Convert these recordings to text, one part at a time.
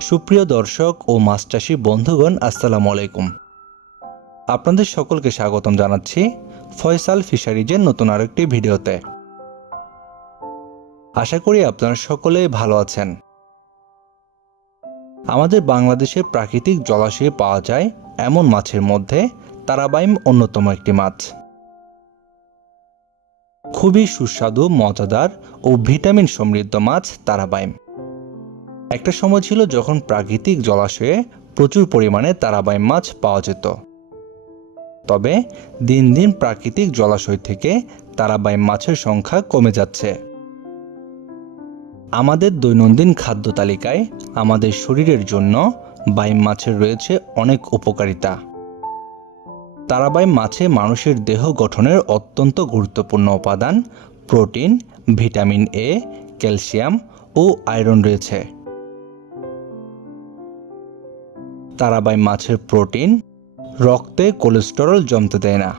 সুপ্রিয় দর্শক ও মাছ বন্ধুগণ, আসসালামু আলাইকুম। আপনাদের সকলকে স্বাগতম জানাচ্ছি ফয়সাল ফিশারিজের নতুন আরেকটি ভিডিওতে। আশা করি আপনারা সকলে ভালো আছেন। আমাদের বাংলাদেশে প্রাকৃতিক জলাশয়ে পাওয়া যায় এমন মাছের মধ্যে তারাবাইম অন্যতম একটি মাছ। খুবই সুস্বাদু, মজাদার ও ভিটামিন সমৃদ্ধ মাছ তারাবাইম। একটা সময় ছিল যখন প্রাকৃতিক জলাশয়ে প্রচুর পরিমাণে তারাবাইম মাছ পাওয়া যেত। তবে দিন দিন প্রাকৃতিক জলাশয় থেকে তারাবাইম মাছের সংখ্যা কমে যাচ্ছে। আমাদের দৈনন্দিন খাদ্য তালিকায় আমাদের শরীরের জন্য বাইম মাছের রয়েছে অনেক উপকারিতা। তারাবাইম মাছে মানুষের দেহ গঠনের অত্যন্ত গুরুত্বপূর্ণ উপাদান, প্রোটিন, ভিটামিন এ, ক্যালসিয়াম ও আয়রন রয়েছে। তারাবাইম মাছের প্রোটিন রক্তে কোলেস্টেরল জমতে দেয় না।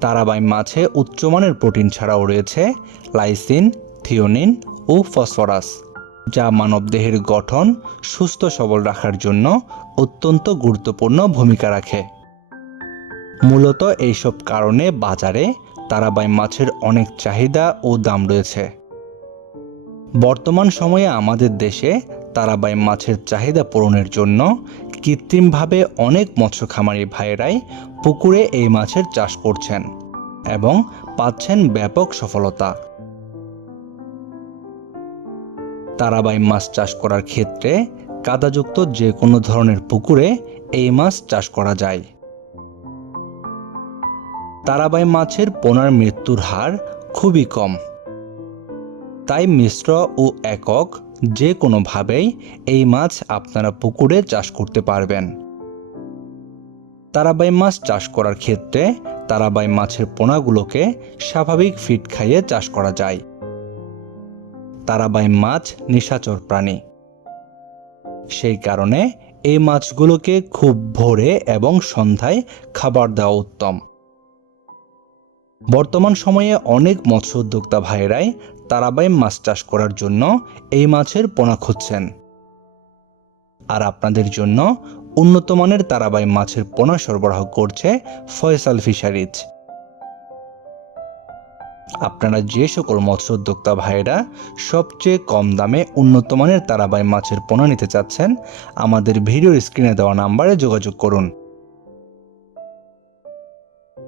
তারাবাইম মাছে উচ্চমানের প্রোটিন ছাড়াও রয়েছে লাইসিন, থিওনিন ও ফসফরাস, যা মানবদেহের গঠন সুস্থ সবল রাখার জন্য অত্যন্ত গুরুত্বপূর্ণ ভূমিকা রাখে। মূলত এইসব কারণে বাজারে তারাবাইম মাছের অনেক চাহিদা ও দাম রয়েছে। বর্তমান সময়ে আমাদের দেশে তারাবাইম মাছের চাহিদা পূরণের জন্য কৃত্রিমভাবে অনেক মৎস্য খামারি ভাইয়েরাই পুকুরে এই মাছের চাষ করছেন এবং পাচ্ছেন ব্যাপক সফলতা। তারাবাইম মাছ চাষ করার ক্ষেত্রে কাদাযুক্ত যে কোনো ধরনের পুকুরে এই মাছ চাষ করা যায়। তারাবাই মাছের পোনার মৃত্যুর হার খুবই কম। তাই মিশ্র ও একক যে কোনোভাবেই এই মাছ আপনারা পুকুরে চাষ করতে পারবেন। তারাবাই মাছ চাষ করার ক্ষেত্রে তারাবাই মাছের পোনাগুলোকে স্বাভাবিক ফিট খাইয়ে চাষ করা যায়। তারাবাই মাছ নিশাচর প্রাণী। সেই কারণে এই মাছগুলোকে খুব ভোরে এবং সন্ধ্যায় খাবার দেওয়া উত্তম। বর্তমান সময়ে অনেক মৎস্য উদ্যোক্তা ভাইয়েরাই তারাবাই মাছ চাষ করার জন্য এই মাছের পোনা খুঁজছেন। আর আপনাদের জন্য উন্নত মানের তারাবাই মাছের পোনা সরবরাহ করছে ফয়সাল ফিশারিজ। আপনারা যে সকল মৎস্য উদ্যোক্তা ভাইয়েরা সবচেয়ে কম দামে উন্নত মানের তারাবাই মাছের পোনা নিতে চাচ্ছেন, আমাদের ভিডিওর স্ক্রিনে দেওয়া নাম্বারে যোগাযোগ করুন।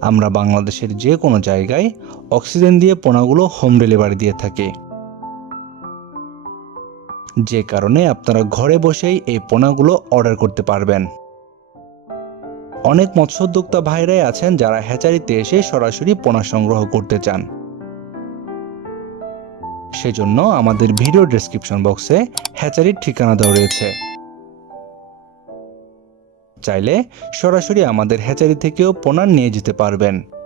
আমরা বাংলাদেশের যে কোনো জায়গায় অক্সিজেন দিয়ে পোনাগুলো হোম ডেলিভারি দিয়ে থাকি। যে কারণে আপনারা ঘরে বসেই এই পোনাগুলো অর্ডার করতে পারবেন। অনেক মৎস্য উদ্যোক্তা ভাইরাই আছেন যারা হ্যাচারিতে এসে সরাসরি পোনা সংগ্রহ করতে চান। সেজন্য আমাদের ভিডিও ডেসক্রিপশন বক্সে হ্যাচারির ঠিকানা দেওয়া রয়েছে। চাইলে সরাসরি আমাদের হ্যাচারি থেকেও পোনা নিয়ে যেতে পারবেন।